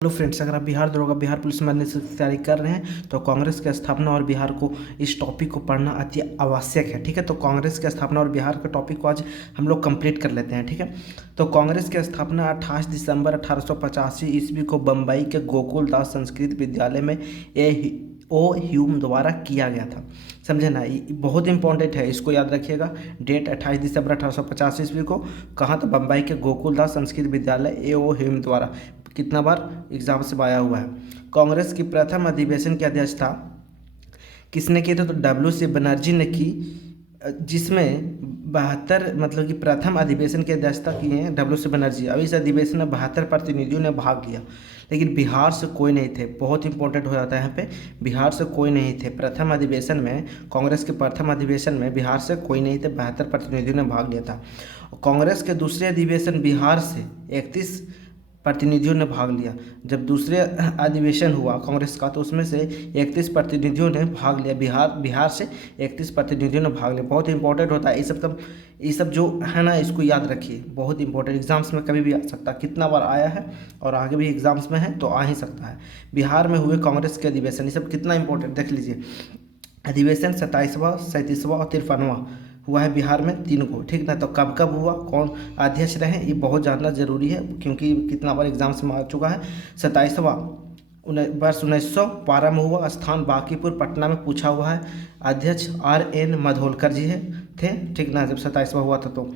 Hello friends, अगर आप बिहार दरोगा बिहार पुलिस में की तैयारी कर रहे हैं तो कांग्रेस की स्थापना और बिहार को इस टॉपिक को पढ़ना अति आवश्यक है। ठीक है, तो कांग्रेस की स्थापना और बिहार के टॉपिक को आज हम लोग कंप्लीट कर लेते हैं। ठीक है, तो कांग्रेस की स्थापना 28 दिसंबर 1885 ईस्वी को बम्बई के गोकुल दास संस्कृत विद्यालय में ओ ह्यूम द्वारा किया गया था। समझे ना, ये बहुत इंपॉर्टेंट है, इसको याद रखिएगा। डेट 28 दिसंबर 1885 ईस्वी को कहाँ? तो बम्बई के गोकुल दास संस्कृत विद्यालय ओ ह्यूम द्वारा। कितना बार एग्जाम से आया हुआ है। कांग्रेस की प्रथम अधिवेशन की अध्यक्षता किसने की? तो W.C. बनर्जी ने की, जिसमें 72 मतलब कि प्रथम अधिवेशन की अध्यक्षता की है W.C. बनर्जी। अब इस अधिवेशन में 72 प्रतिनिधियों ने भाग लिया, लेकिन बिहार से कोई नहीं थे। बहुत इंपॉर्टेंट हो जाता है यहाँ पे, बिहार से कोई नहीं थे प्रथम अधिवेशन में। कांग्रेस के प्रथम अधिवेशन में बिहार से कोई नहीं थे, 72 प्रतिनिधियों ने भाग लिया था। कांग्रेस के दूसरे अधिवेशन बिहार से 31 प्रतिनिधियों ने भाग लिया। जब दूसरे अधिवेशन हुआ कांग्रेस का, तो उसमें से 31 प्रतिनिधियों ने भाग लिया। बिहार से 31 प्रतिनिधियों ने भाग लिया। बहुत इंपॉर्टेंट होता है ये सब जो है ना, इसको याद रखिए, बहुत इंपॉर्टेंट। एग्जाम्स में कभी भी आ सकता है, कितना बार आया है और आगे भी एग्जाम्स में है तो आ ही सकता है। बिहार में हुए कांग्रेस के अधिवेशन, ये सब कितना इंपॉर्टेंट देख लीजिए। अधिवेशन 27वां, 37वां और 53वां हुआ है बिहार में, 3 को। ठीक ना, तो कब कब हुआ, कौन अध्यक्ष रहे, ये बहुत जानना जरूरी है, क्योंकि कितना बार एग्जाम्स में आ चुका है। 27वां वर्ष 1912 में हुआ, स्थान बांकीपुर पटना में पूछा हुआ है। अध्यक्ष R.N. मधोलकर जी थे। ठीक ना, जब 27वां हुआ था तो।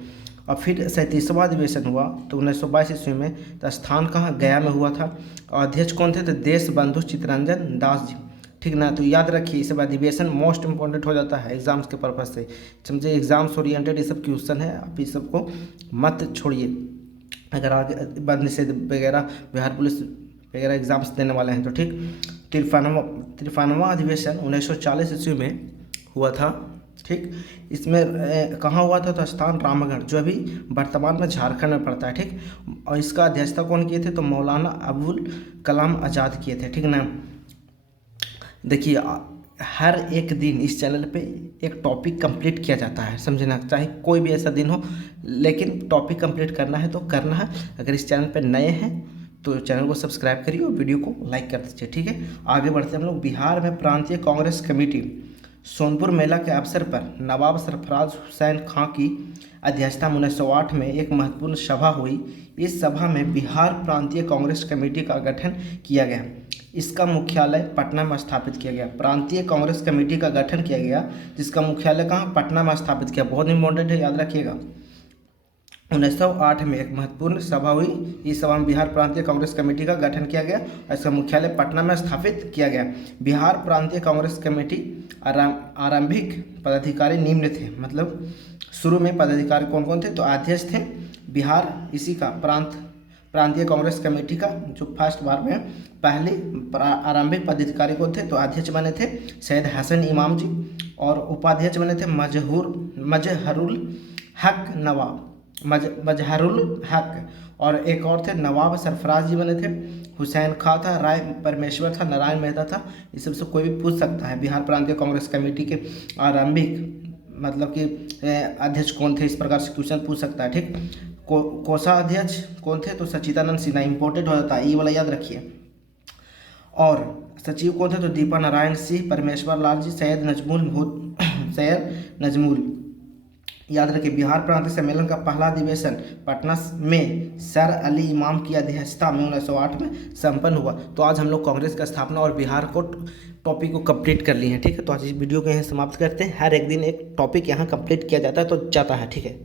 और फिर 37वां अधिवेशन हुआ तो 1922 ईस्वी में, तो स्थान कहाँ? गया में हुआ था। और अध्यक्ष कौन थे? तो देश बंधु चित्तरंजन दास जी। ठीक ना, तो याद रखिए, ये सब अधिवेशन मोस्ट इंपॉर्टेंट हो जाता है एग्जाम्स के पर्पज से। समझे, एग्जाम्स ओरिएंटेड ये सब क्वेश्चन है, आप इस सबको मत छोड़िए। अगर आगे बंद निषेध वगैरह बिहार पुलिस वगैरह एग्जाम्स देने वाले हैं तो। ठीक, 53वां अधिवेशन 1940 ईस्वी में हुआ था। ठीक, इसमें कहाँ हुआ था? तो स्थान रामगढ़, जो अभी वर्तमान में झारखंड में पड़ता है। ठीक, और इसका अध्यक्षता कौन किए थे? तो मौलाना अबुल कलाम आज़ाद किए थे। ठीक ना, देखिए हर एक दिन इस चैनल पे एक टॉपिक कंप्लीट किया जाता है, समझे ना, चाहे कोई भी ऐसा दिन हो, लेकिन टॉपिक कंप्लीट करना है तो करना है। अगर इस चैनल पे नए हैं तो चैनल को सब्सक्राइब करिए और वीडियो को लाइक कर दीजिए। ठीक है, आगे बढ़ते हैं हम लोग। बिहार में प्रांतीय कांग्रेस कमेटी सोनपुर मेला के अवसर पर नवाब सरफराज हुसैन खां की अध्यक्षता में 1908 में एक महत्वपूर्ण सभा हुई। इस सभा में बिहार प्रांतीय कांग्रेस कमेटी का गठन किया गया। इसका मुख्यालय पटना में स्थापित किया गया। प्रांतीय कांग्रेस कमेटी का गठन किया गया, जिसका मुख्यालय कहाँ? पटना में स्थापित किया। बहुत इंपॉर्टेंट है, याद रखिएगा। 1908 में एक महत्वपूर्ण सभा हुई। इस सभा में बिहार प्रांतीय कांग्रेस कमेटी का गठन किया गया और इसका मुख्यालय पटना में स्थापित किया गया। बिहार प्रांतीय कांग्रेस कमेटी आरंभिक पदाधिकारी निम्न थे, मतलब शुरू में पदाधिकारी कौन कौन थे? तो अध्यक्ष थे बिहार इसी का प्रांतीय कांग्रेस कमेटी का, जो फर्स्ट बार में पहले आरंभिक पदाधिकारी कौन थे? तो अध्यक्ष बने थे सैयद हसन इमाम जी, और उपाध्यक्ष बने थे मजहरुल हक, और एक और थे नवाब सरफराज जी बने थे। हुसैन खां था, राय परमेश्वर था, नारायण मेहता था। इस सबसे कोई भी पूछ सकता है। बिहार प्रांतीय कांग्रेस कमेटी के आरंभिक मतलब कि अध्यक्ष कौन थे, इस प्रकार से क्वेश्चन पूछ सकता है। ठीक, कोषाध्यक्ष कौन थे? तो सच्चिदानंद सिन्हा। इंपॉर्टेंट हो जाता है, ये वाला याद रखिए। और सचिव कौन थे? तो दीपा नारायण सिंह, परमेश्वर लाल जी, सैयद नजमुल। याद रखिए, बिहार प्रांतीय सम्मेलन का पहला अधिवेशन पटना में सर अली इमाम की अध्यक्षता में 1908 में संपन्न हुआ। तो आज हम लोग कांग्रेस का स्थापना और बिहार को टॉपिक को कंप्लीट कर लिए हैं। ठीक है, तो आज इस वीडियो को यहाँ समाप्त करते हैं। हर एक दिन एक टॉपिक यहाँ कंप्लीट किया जाता है तो जाता है। ठीक है।